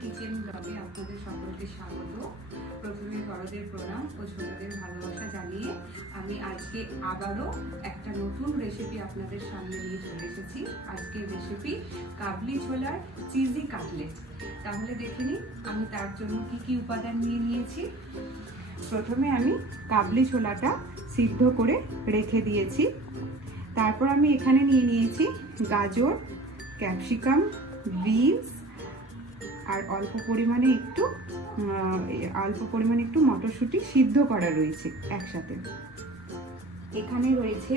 Kitchen ব্লগে আপনাদের সকলকে স্বাগত। প্রথমে বড়দের প্রণাম ও ছোটদের ভালোবাসা জানিয়ে আমি আজকে আবারও একটা নতুন রেসিপি আপনাদের সামনে নিয়ে চলে এসেছি। আজকের রেসিপি কাবলি ছোলার চিজি কাটলেট তাহলে দেখে নিই আমি তার জন্য কি কি উপাদান নিয়ে নিয়েছি। প্রথমে আমি কাবলি ছোলাটা সিদ্ধ করে রেখে দিয়েছি। তারপর আমি এখানে নিয়ে নিয়েছি গাজর, ক্যাপসিকাম, বিনস আর অল্প পরিমাণে একটু অল্প পরিমাণে একটু মটরশুঁটি সিদ্ধ করা রয়েছে একসাথে। এখানে রয়েছে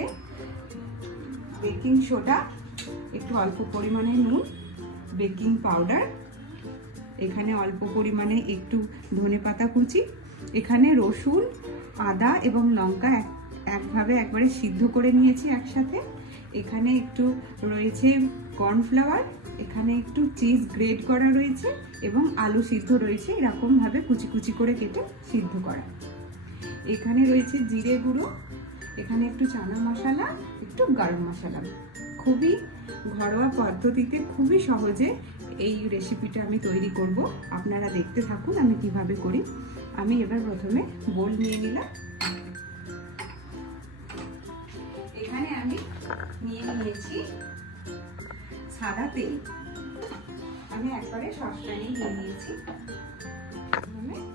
বেকিং সোডা, একটু অল্প পরিমাণে নুন, বেকিং পাউডার, এখানে অল্প পরিমাণে একটু ধনে পাতা কুচি, এখানে রসুন, আদা এবং লঙ্কা এক, একভাবে একবারে সিদ্ধ করে নিয়েছি একসাথে। এখানে একটু রয়েছে কর্নফ্লাওয়ার, এখানে একটু চিজ গ্রেড করা রয়েছে এবং আলু সিদ্ধ রয়েছে, এরকমভাবে কুচি কুচি করে কেটে সিদ্ধ করা। এখানে রয়েছে জিরে গুঁড়ো, এখানে একটু চানা মশলা, একটু গরম মশলা। খুবই ঘরোয়া পদ্ধতিতে খুবই সহজে এই রেসিপিটা আমি তৈরি করব। আপনারা দেখতে থাকুন আমি কীভাবে করি। আমি এবার প্রথমে বোল নিয়ে নিলাম। নিয়ে নিয়েছি সাদা তেল। আমি একবারে সসপ্যানে নিয়ে নিয়েছি।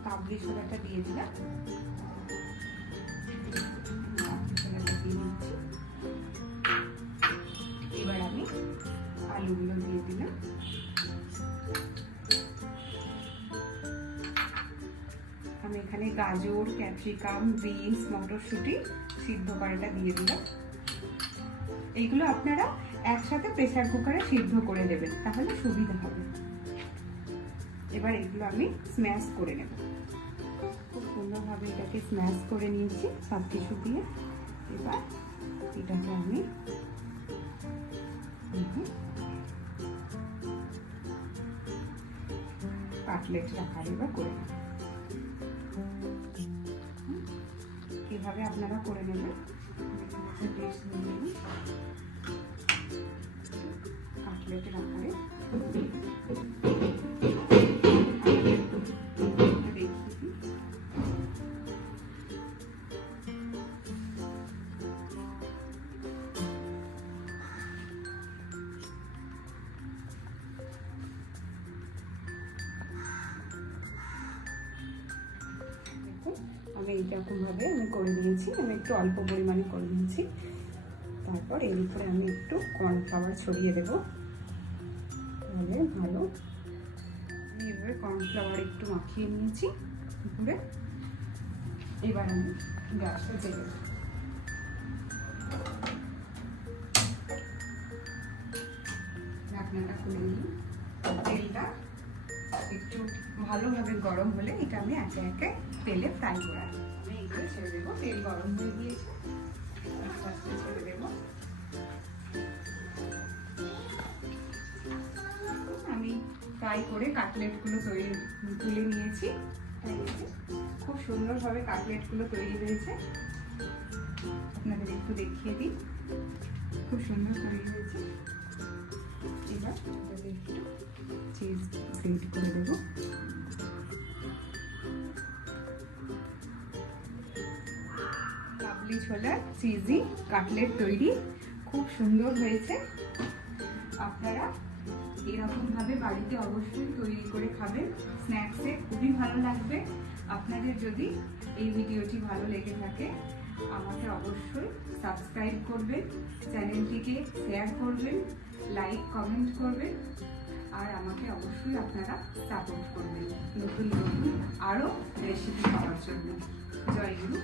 কাবলি ছোলাটা দিয়ে দিলাম। এবার আমি আলুগুলো দিয়ে দিলাম। আমি এখানে গাজর, ক্যাপসিকাম, বিনস, মটরশুঁটি সিদ্ধ করাটা দিয়ে দিলাম। এইগুলো আপনারা একসাথে প্রেসার কুকারে সিদ্ধ করে দেবেন তাহলে সুবিধা হবে। এবার এগুলো আমি স্ম্যাশ করে নেব। খুব সুন্দরভাবে এটাকে স্ম্যাশ করে নিয়েছি সব কিছু দিয়ে। এবার এটাকে আমি কাটলেট রাখার এবার করে নেব। এভাবে আপনারা করে নেবেন। টেস্ট নিয়ে নেবেন কাটলেটের আমি এইরকমভাবে আমি করে নিয়েছি, আমি একটু অল্প পরিমাণে করে নিয়েছি। তারপর এর উপরে আমি একটু কর্নফ্লাওয়ার ছড়িয়ে দেবো। তাহলে ভালো। আমি এভাবে কর্নফ্লাওয়ার একটু মাখিয়ে নিয়েছি উপরে এবার আমি গ্যাসটা জেলে। ঢাকনাটা খুলে নিই। তেলটা একটু ভালোভাবে গরম হলে এটা আমি একে একে তেলে ফ্রাই করে ছেড়ে দেবো, তেল গরম হয়ে গিয়েছে। ছেড়ে দেবো। আমি ফ্রাই করে কাটলেটগুলো তৈরি, তুলে নিয়েছি। খুব সুন্দরভাবে কাটলেটগুলো তৈরি হয়েছে। আপনাদের একটু দেখিয়ে দিই। খুব সুন্দর তৈরি হয়েছে। এবার এটাতে একটু চিজ গ্রেট করে দেবো। কাবলি ছোলার চিজি কাটলেট তৈরি খুব সুন্দর হয়েছে। আপনারা এরকম ভাবে বাড়িতে অবশ্যই তৈরি করে খাবেন। স্ন্যাক্সে খুবই ভালো লাগবে। আপনাদের যদি এই ভিডিওটি ভালো লেগে থাকে আমাকে অবশ্যই সাবস্ক্রাইব করবেন চ্যানেলটিকে শেয়ার করবেন লাইক কমেন্ট করবেন, আর আমাকে অবশ্যই আপনারা সাপোর্ট করবেন। নতুন নতুন আরও রেসিপি পাওয়ার জন্য। জয় গুরু